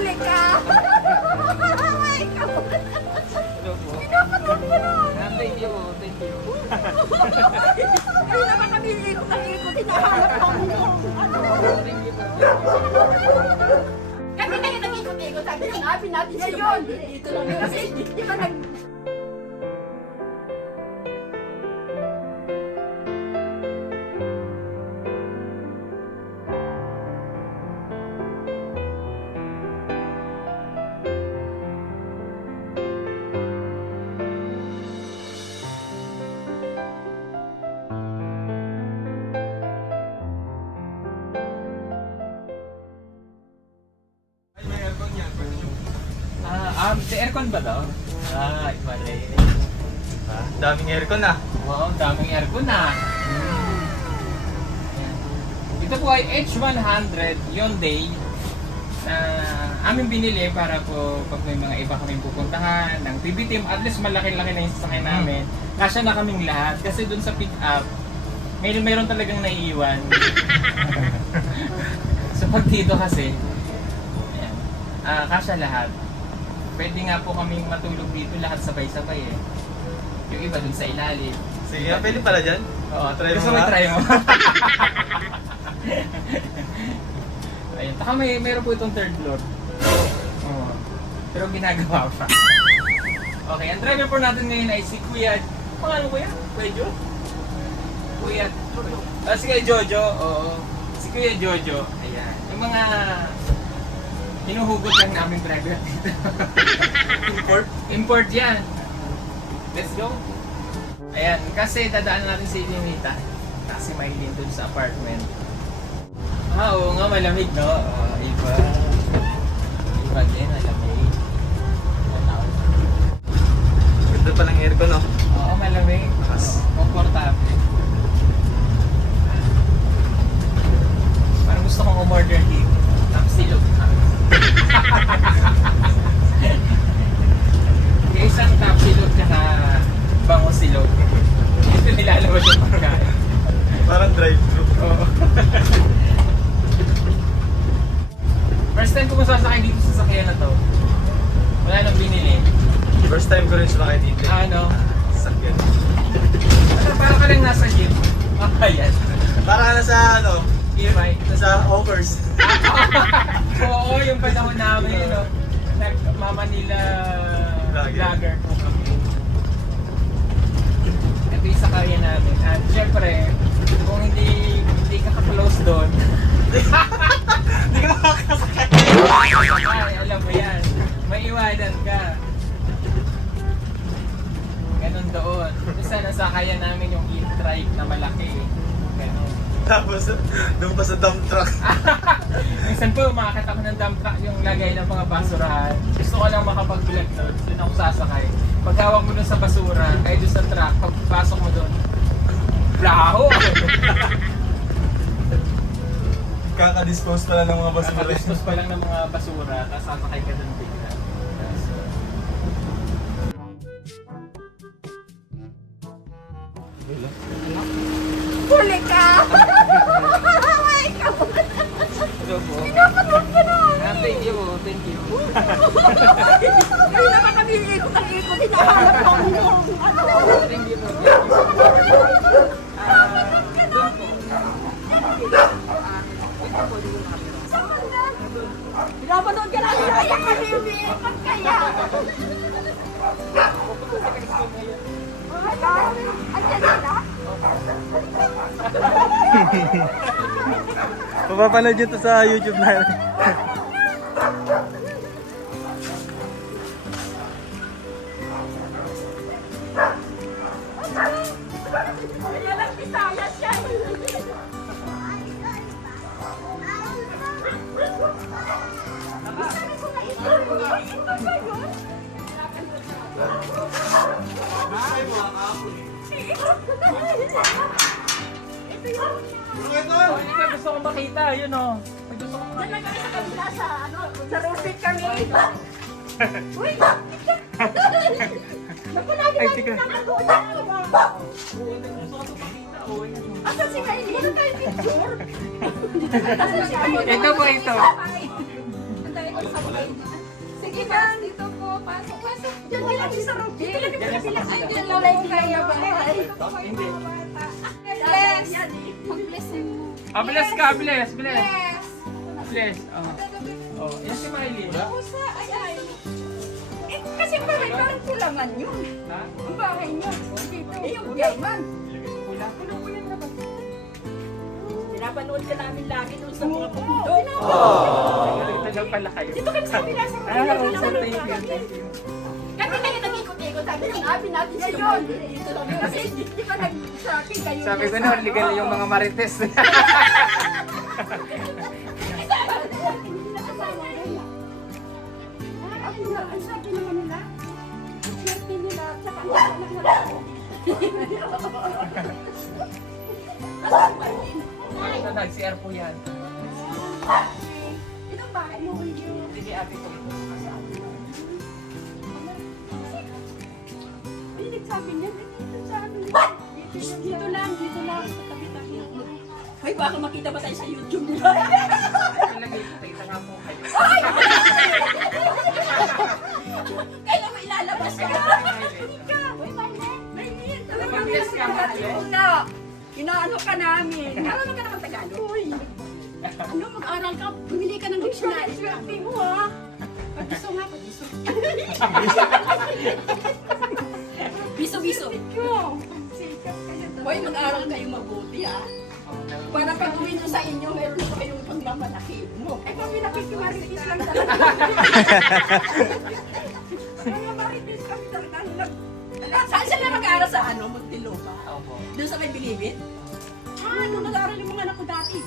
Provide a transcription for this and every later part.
Huli ka! Ay, ikaw! Pinapatong mo na! Thank you, thank you. Kaya naman kami ikot-ikot, hinahanap namin yung ano. Kasi kayo nag-ikot-ikot, sabi ng abi natin siya yun. Dito lang yun. Kasi di ba nag... Si aircon ba daw? Iba na yun. Daming aircon ah. Oo, daming aircon na. Ito po ay H100 Hyundai na aming binili para po pag may mga iba kaming pupuntahan ng PB team, at least malaki-laki na yung sasakyan namin. Kasya na kaming lahat kasi dun sa pick up mayroon talagang naiiwan. So pag dito kasi ayan, kasya lahat. Pwede nga po kaming matulog dito lahat sabay-sabay eh. Yung iba dun sa ilalim. Sige, pwede pala dyan. Oo, Try gusto mo mo nga? try mo. Ayun, taka meron po itong third floor. Oo. Pero ginagawa pa. Okay, ang driver po natin ngayon ay si Kuya... Pangalan ko yan? Kuya Jo? Kuya... si Kuya Jojo. Oo. Si Kuya Jojo. Ayan. Yung mga... hinuhugot lang namin driver dito. Import? Import yan. Let's go. Ayan, kasi dadaan natin si Ilinita. Kasi mahiling dun sa apartment. Oo nga, malamig no? Iba. Iba din, malamig. Ganda pa ng aircon no? Oo, malamig. Komportable. Parang gusto kong umorder dito. Tapos silog na. Isang top silog tsaka bango silog. Ito nilalabas yung pagkain. Parang drive-thru. Oo. First time ko masasakay dito sa sakyan na to. Wala nang binili. First time ko rin sumakay dito. Ano? Sakyan. Para ka lang nasa jeep. Ayan. Para ka na sa ano, E-bike. nasa offers. Oo, yung panahon namin, no? Nag-Manila vlogger po kami. Ito yung sakaya namin. At syempre, kung hindi ka ka-close doon, Hindi ka makakasakay. ay, alam mo yan, may iwanan ka. Ganon doon. Isa nasakayan namin yung e-trike na malaki. Ganon. Tapos, doon pa sa dump truck. Minsan po, makakit ako ng dump truck yung lagay ng mga basurahan. Gusto ko lang makapag-vlog doon. Doon ako sasakay. Pagkawag mo doon sa basura, kaya doon sa truck, pagpasok mo doon, blaho! Kaka-dispose pala ng mga basura. Kakadistos pa lang ng mga basura, tapos sasakay ka doon bigla. Huli ka! Ay, ikaw! Pinapatong mo na! Thank you, thank you. Kaya naman kami ikot-ikot, hinahanap namin yung ano. Thank you. Doon po. Pinapanood ka namin, kaya kami umiikot kaya. Andiyan sila? Papapanood nyo to sa YouTube na. Kaya lang Bisaya siya. Hindi gusto kong makita, yun o. Gusto kong Diyan lang kami sa kabila sa ano, sa rooftop kami. Uy! Naku, lagi Ay, namin tika. nakatuon yan, diba? gusto ko makita. Asan si Kylie? Ano tayo picture? Asan si Kylie? Ito po ito. Ang dami ko sa naman. Dito po, pasok. Diyan ka lang sa room. Dito lang Diyan lang sa kabila. Diyan lang po kaya ba? Hindi. Bless. Mag-bless mo. Ah, bless ka, bless. Bless. Bless. Oh, yan si Miley. Pusa, ay. Kasi parang kulangan yun. Ha? Ang bahay niya. Dito. Yung German. Wala. Pinapanood ka namin lagi doon sa mga pumundok. Tagal pala kayo. Dito kami sa kabila sa Ah, also, thank you. Kasi kayo nag-ikot-ikot. Sabi ng abi natin siya yun. Dito lang yun. Kasi hindi ka sa akin kayo. Sabi ko na, legal yung mga marites. Ang sabi naman nila, swerte nila, tsaka Ito, nag-CR po yan. itong bahay mo, Sige, ate ko. hindi nagsabi niya, dito sa amin. Dito lang, sa tabi-tabi. Ay, baka makita ba tayo sa YouTube nila? Lagi, kita nga po kayo. Kailan mo ilalabas ka? Mag-guess ka, Miley. Wala. Inaano ka namin. Marunong ka naman Tagalog. Ano, mag-aral ka. Bumili ka ng dictionary. Swerte mo, ha? Pag-biso nga, pag-biso. Biso-biso. Hoy, mag-aral kayo mabuti, ha? Para pag uwi nyo sa inyo, meron na kayong pagmamalaki mo. Ay, kung pinakikimaritis lang talaga. Kaya maritis kami talaga. Saan sila mag-aaral sa ano? Muntinlupa? Opo. Doon sa may Bilibid? Ah, doon nag-aaral yung mga anak ko dati.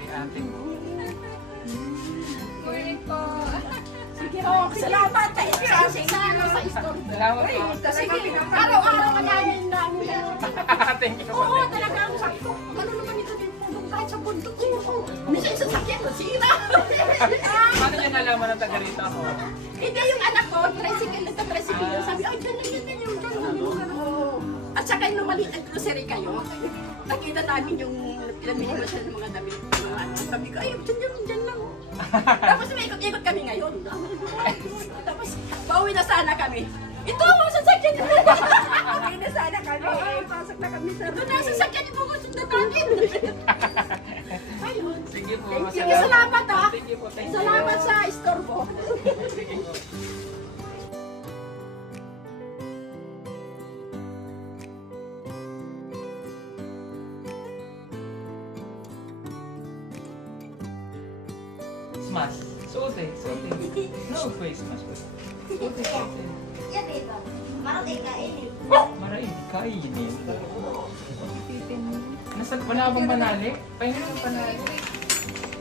Si ate ko. Morning po. Sige, oh, salamat. Thank you. Sa story. Salamat po. Sige, araw-araw ka namin namin. Thank you. Oo, talaga ang sabi ko. Ano naman ito din po kahit sa bundok ko. Minsan sa sakyan ko, sira. Paano niya nalaman na taga rito ako? Hindi yung anak ko, tricycle na tricycle. Sabi, ay, ganyan yung At saka yung maliit na grocery kayo, nakita namin yung pinamili mo siya ng mga damit. Mga ano. Sabi ko, ay, dyan lang. Tapos may ikot-ikot kami ngayon. Tapos, pauwi na sana kami. Ito ang sasakyan niyo. Pauwi na sana kami. Pasok na kami sa room. Ito na sasakyan niyo po kung sundan natin. Ayun. Sige po. Thank you. Salamat, ha. Thank you po. Thank you. Salamat sa istorbo. Sige po. Smash. Suotin. No face smash. Suotin. Yan dito. Maratay kainin. Maray, kainin. Nasa, wala bang banali? Pahinga ng banali.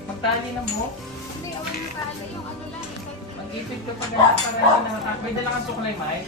Magtali ng buhok. Hindi, awan na pala yung ano lang. Mag-ipid ka pa ganyan para hindi nakaka... May dala kang suklay, Mike.